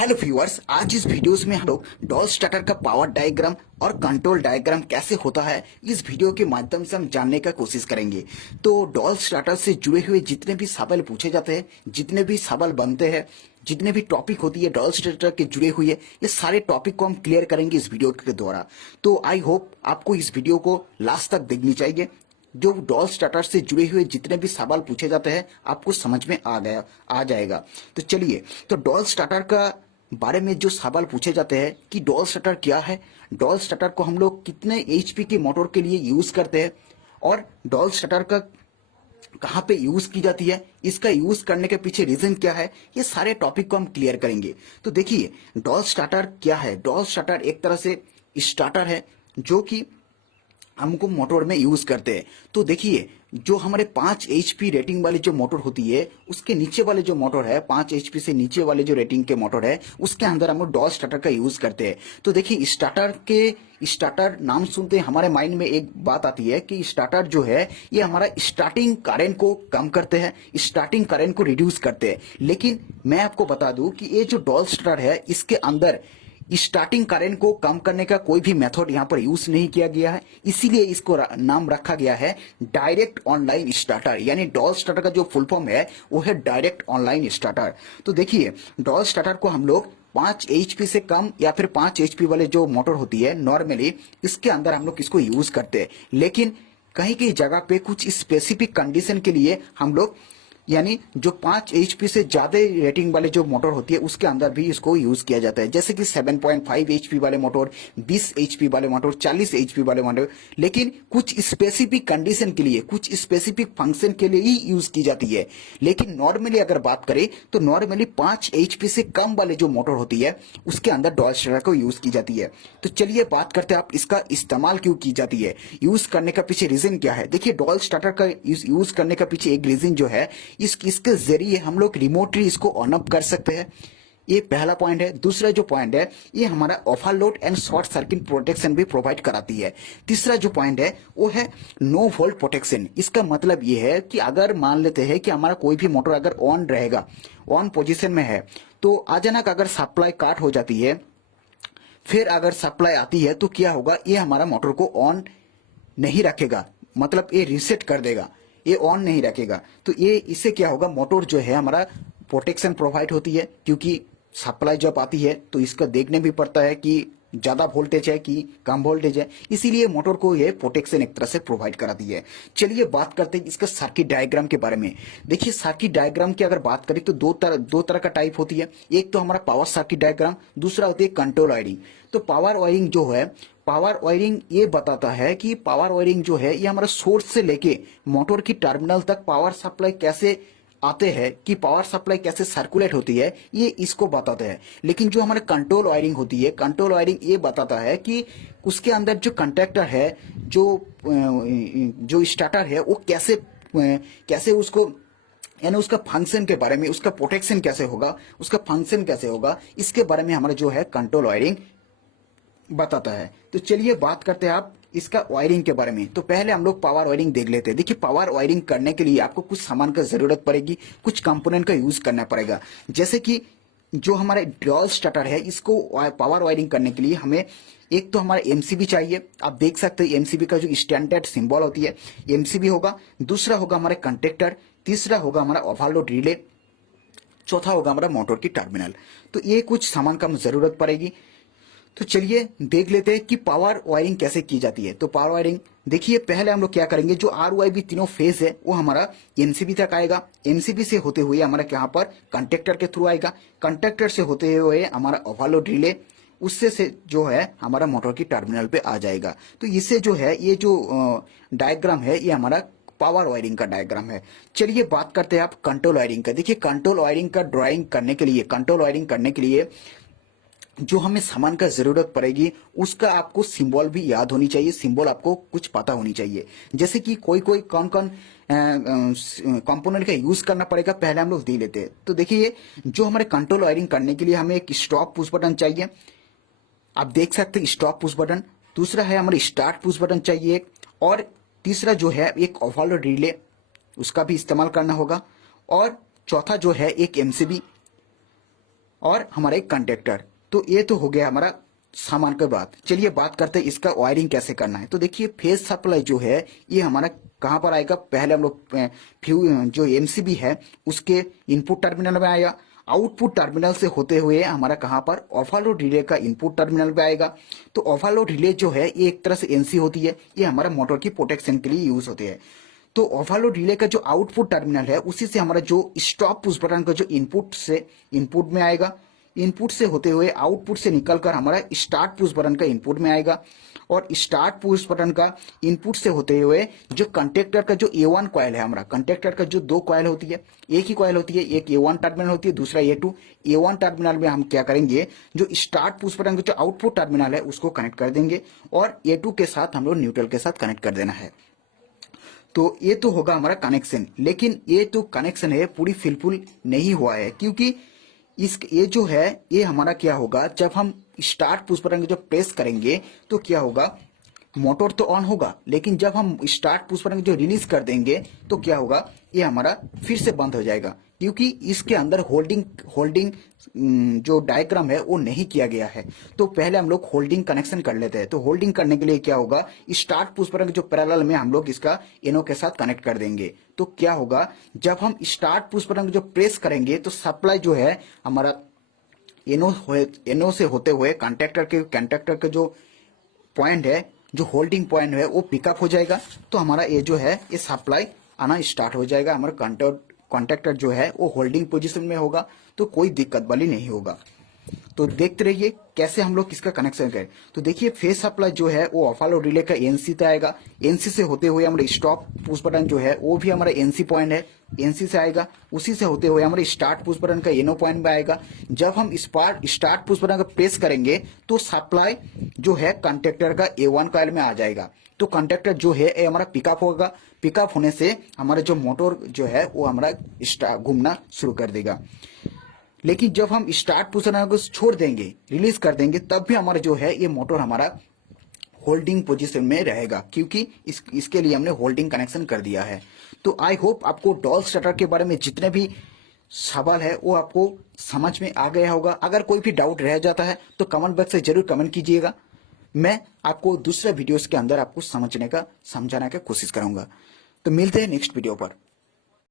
Hello viewers, आज इस videos में हम लोग डॉल स्टार्टर का पावर डायग्राम और कंट्रोल डायग्राम कैसे होता है इस वीडियो के माध्यम से हम जानने का कोशिश करेंगे। तो डॉल स्टार्टर से जुड़े हुए जितने भी सवाल पूछे जाते हैं, जितने भी सवाल बनते हैं, जितने भी टॉपिक होती है डॉल स्टार्टर के जुड़े हुए, ये सारे टॉपिक को हम क्लियर करेंगे इस वीडियो के द्वारा। तो आई होप आपको इस वीडियो को लास्ट तक देखनी चाहिए। जो डॉल स्टार्टर से जुड़े हुए जितने भी सवाल पूछे जाते हैं आपको समझ में आ जाएगा। तो चलिए, तो डॉल स्टार्टर का बारे में जो सवाल पूछे जाते हैं कि डॉल स्टार्टर क्या है, डॉल स्टार्टर को हम लोग कितने एचपी के मोटर के लिए यूज करते हैं और डॉल स्टार्टर का कहाँ पे यूज की जाती है, इसका यूज करने के पीछे रीजन क्या है, ये सारे टॉपिक को हम क्लियर करेंगे। तो देखिए, डॉल स्टार्टर क्या है। डॉल स्टार्टर एक तरह से स्टार्टर है जो कि हमको मोटर में यूज करते हैं। तो देखिए, जो हमारे 5 एचपी रेटिंग वाली जो मोटर होती है, उसके नीचे वाले जो मोटर है, 5 एचपी से नीचे वाले जो रेटिंग के मोटर है, उसके अंदर हम लोग डॉल स्टार्टर का यूज करते हैं। तो देखिए, स्टार्टर नाम सुनते हमारे माइंड में एक बात आती है कि स्टार्टर जो है ये हमारा स्टार्टिंग करंट को कम करते हैं, स्टार्टिंग करंट को रिड्यूस करते हैं। लेकिन मैं आपको बता दूं कि ये जो डॉल स्टार्टर है, इसके अंदर स्टार्टिंग करंट को कम करने का कोई भी मेथड यहां पर यूज नहीं किया गया है, इसीलिए इसको नाम रखा गया है डायरेक्ट ऑनलाइन स्टार्टर। यानी डॉल स्टार्टर का जो फुल फॉर्म है वो है डायरेक्ट ऑनलाइन स्टार्टर। तो देखिए, डॉल स्टार्टर को हम लोग 5 एचपी से कम या फिर 5 एचपी वाले जो मोटर होती है नॉर्मली, इसके अंदर हम लोग इसको यूज करते हैं। लेकिन कहीं कहीं जगह पे कुछ स्पेसिफिक कंडीशन के लिए हम लोग, यानी जो 5 एचपी से ज्यादा रेटिंग वाले जो मोटर होती है उसके अंदर भी इसको यूज किया जाता है। जैसे कि 7.5 एचपी वाले मोटर, 20 एचपी वाले मोटर, 40 एचपी वाले मोटर। लेकिन कुछ स्पेसिफिक कंडीशन के लिए, कुछ स्पेसिफिक फंक्शन के लिए ही यूज की जाती है। लेकिन नॉर्मली अगर बात करें तो नॉर्मली 5 एचपी से कम वाले जो मोटर होती है उसके अंदर डॉल स्टार्टर को यूज की जाती है। तो चलिए बात करते हैं आप इसका इस्तेमाल क्यों की जाती है, यूज करने का पीछे रीजन क्या है। देखिए, डॉल स्टार्टर का यूज करने का पीछे एक रीजन जो है, इसके जरिए हम लोग रिमोटली इसको ऑन ऑफ कर सकते हैं। ये पहला पॉइंट है। दूसरा जो पॉइंट है, ये हमारा overload and short circuit protection भी प्रोवाइड कराती है। तीसरा जो पॉइंट है वो है नो वोल्ट प्रोटेक्शन। इसका मतलब ये है कि अगर मान लेते हैं कि हमारा कोई भी मोटर अगर ऑन रहेगा, ऑन पोजीशन में है, तो अचानक अगर सप्लाई काट हो जाती है, फिर अगर सप्लाई आती है तो क्या होगा, ये हमारा मोटर को ऑन नहीं रखेगा, मतलब ये रीसेट कर देगा, ये ऑन नहीं रखेगा। तो ये इससे क्या होगा, मोटर जो है हमारा प्रोटेक्शन प्रोवाइड होती है, क्योंकि सप्लाई जब आती है तो इसका देखने भी पड़ता है कि ज्यादा वोल्टेज है कि कम वोल्टेज है, इसीलिए मोटर को ये प्रोटेक्शन एक तरह से प्रोवाइड कराती है। चलिए बात करते हैं इसका सर्किट डायग्राम के बारे में। देखिए, सर्किट डायग्राम की अगर बात करें तो दो तरह का टाइप होती है। एक तो हमारा पावर सर्किट डायग्राम, दूसरा होती है कंट्रोल वायरिंग। तो पावर वायरिंग जो है, पावर वायरिंग ये बताता है कि पावर वायरिंग जो है ये हमारा सोर्स से लेके मोटर की टर्मिनल तक पावर सप्लाई कैसे आते हैं, कि पावर सप्लाई कैसे सर्कुलेट होती है, ये इसको बताते हैं। लेकिन जो हमारे कंट्रोल वायरिंग होती है, कंट्रोल वायरिंग ये बताता है कि उसके अंदर जो कंडक्टर है, जो स्टार्टर है, वो कैसे उसको, यानी उसका फंक्शन के बारे में, उसका प्रोटेक्शन कैसे होगा, उसका फंक्शन कैसे होगा, इसके बारे में हमारा जो है कंट्रोल वायरिंग बताता है। तो चलिए बात करते हैं आप इसका वायरिंग के बारे में। तो पहले हम लोग पावर वायरिंग देख लेते हैं। देखिए, पावर वायरिंग करने के लिए आपको कुछ सामान का जरूरत पड़ेगी, कुछ कंपोनेंट का यूज करना पड़ेगा। जैसे कि जो हमारे डॉल स्टार्टर है, इसको पावर वायरिंग करने के लिए हमें एक तो हमारा एमसीबी चाहिए। आप देख सकते हैं एमसीबी का जो स्टैंडर्ड सिंबल होती है, एमसीबी होगा। दूसरा होगा हमारे कंडक्टर, तीसरा होगा हमारा ओवरलोड रिले, चौथा होगा हमारा मोटर की टर्मिनल। तो ये कुछ सामान का जरूरत पड़ेगी। तो चलिए देख लेते हैं कि पावर वायरिंग कैसे की जाती है। तो पावर वायरिंग देखिए, पहले हम लोग क्या करेंगे, जो आरओआईबी तीनों फेज है वो हमारा एमसीबी तक आएगा। एमसीबी से होते हुए हमारा यहाँ पर कंडक्टर के थ्रू आएगा, कंडक्टर से होते हुए हमारा ओवरलोड रिले, उससे से जो है हमारा मोटर की टर्मिनल पे आ जाएगा। तो इससे जो है ये जो डायग्राम है ये हमारा पावर वायरिंग का डायग्राम है। चलिए बात करते हैं आप कंट्रोल वायरिंग का। देखिए, कंट्रोल वायरिंग का ड्राइंग करने के लिए, कंट्रोल वायरिंग करने के लिए जो हमें सामान का जरूरत पड़ेगी उसका आपको सिंबल भी याद होनी चाहिए, सिंबल आपको कुछ पता होनी चाहिए। जैसे कि कोई कौन कौन कंपोनेंट का यूज करना पड़ेगा, पहले हम लोग दे लेते हैं। तो देखिए, जो हमारे कंट्रोल वायरिंग करने के लिए हमें एक स्टॉप पुश बटन चाहिए, आप देख सकते हैं स्टॉप पुश बटन। दूसरा है हमारे स्टार्ट पुश बटन चाहिए, और तीसरा जो है एक ओवरलोड रिले, उसका भी इस्तेमाल करना होगा। और चौथा जो है एक एमसीबी, और हमारा एक कंडक्टर। तो ये तो हो गया हमारा सामान का बात। चलिए बात करते हैं इसका वायरिंग कैसे करना है। तो देखिए फेज सप्लाई जो है ये हमारा कहाँ पर आएगा, पहले हम लोग जो एमसीबी है उसके इनपुट टर्मिनल में आएगा, आउटपुट टर्मिनल से होते हुए हमारा कहाँ पर ओवरलोड रिले का इनपुट टर्मिनल पे आएगा। तो ओवरलोड रिले जो है ये एक तरह से एनसी होती है, ये हमारा मोटर की प्रोटेक्शन के लिए यूज होती है। तो ओवरलोड रिले का जो आउटपुट टर्मिनल है उसी से हमारा जो स्टॉप पुश बटन का जो इनपुट में आएगा, इनपुट से होते हुए आउटपुट से निकलकर हमारा स्टार्ट पुश बटन का इनपुट में आएगा, और स्टार्ट पुश बटन का इनपुट से होते हुए जो कंटेक्टर का जो A1 कॉइल है, हमारा कंटेक्टर का जो 2 कॉइल होती है, एक ही कॉइल होती है, एक A1 टर्मिनल होती है, दूसरा A2। A1 टर्मिनल में हम क्या करेंगे, जो स्टार्ट पुश बटन का जो आउटपुट टर्मिनल है उसको कनेक्ट कर देंगे, और A2 के साथ हम लोग न्यूट्रल के साथ कनेक्ट कर देना है। तो ये तो होगा हमारा कनेक्शन, लेकिन ये तो कनेक्शन है पूरी फिलफुल नहीं हुआ है, क्योंकि ये जो है ये हमारा क्या होगा, जब हम स्टार्ट पुश बटन जब प्रेस करेंगे तो क्या होगा, मोटर तो ऑन होगा, लेकिन जब हम स्टार्ट पुश बटन जो रिलीज कर देंगे तो क्या होगा, ये हमारा फिर से बंद हो जाएगा, क्योंकि इसके अंदर होल्डिंग जो डायग्राम है वो नहीं किया गया है। तो पहले हम लोग होल्डिंग कनेक्शन कर लेते हैं। तो होल्डिंग करने के लिए क्या होगा, स्टार्ट पुश बटन जो पैरेलल में हम लोग इसका एनो के साथ कनेक्ट कर देंगे। तो क्या होगा, जब हम स्टार्ट पुश बटन जो प्रेस करेंगे तो सप्लाई जो है हमारा एनो से होते हुए कंडक्टर के जो पॉइंट है, जो होल्डिंग पॉइंट है वो पिकअप हो जाएगा। तो हमारा ये जो है ये सप्लाई आना स्टार्ट हो जाएगा, हमारा कॉन्टेक्टर जो है वो होल्डिंग पोजीशन में होगा, तो कोई दिक्कत वाली नहीं होगा। तो देखते रहिए कैसे हम लोग इसका कनेक्शन करें। तो देखिए फेज सप्लाई जो है वो ओवरलोड रिले का एनसी तक आएगा, एनसी से होते हुए हमारा स्टॉप पुश बटन जो है वो भी हमारा एनसी पॉइंट है, एनसी से आएगा, उसी से होते हुए हमारे स्टार्ट पुश बटन का एनो पॉइंट में आएगा। जब हम स्टार्ट पुश बटन का प्रेस करेंगे तो सप्लाई जो है कंडक्टर का A1 कॉइल में आ जाएगा। तो जो है ये हमारा पिकअप होगा, पिकअप होने से हमारा जो मोटर जो है वो हमारा घूमना शुरू कर देगा। लेकिन जब हम स्टार्ट पुश बटन को छोड़ देंगे, रिलीज कर देंगे, तब भी हमारा जो है ये मोटर हमारा होल्डिंग पोजीशन में रहेगा, क्योंकि इसके लिए हमने होल्डिंग कनेक्शन कर दिया है। तो आई होप आपको डॉल स्टार्टर के बारे में जितने भी सवाल है वो आपको समझ में आ गया होगा। अगर कोई भी डाउट रह जाता है तो कमेंट बॉक्स से जरूर कमेंट कीजिएगा, मैं आपको दूसरे वीडियोस के अंदर आपको समझाने का कोशिश करूंगा। तो मिलते हैं नेक्स्ट वीडियो पर।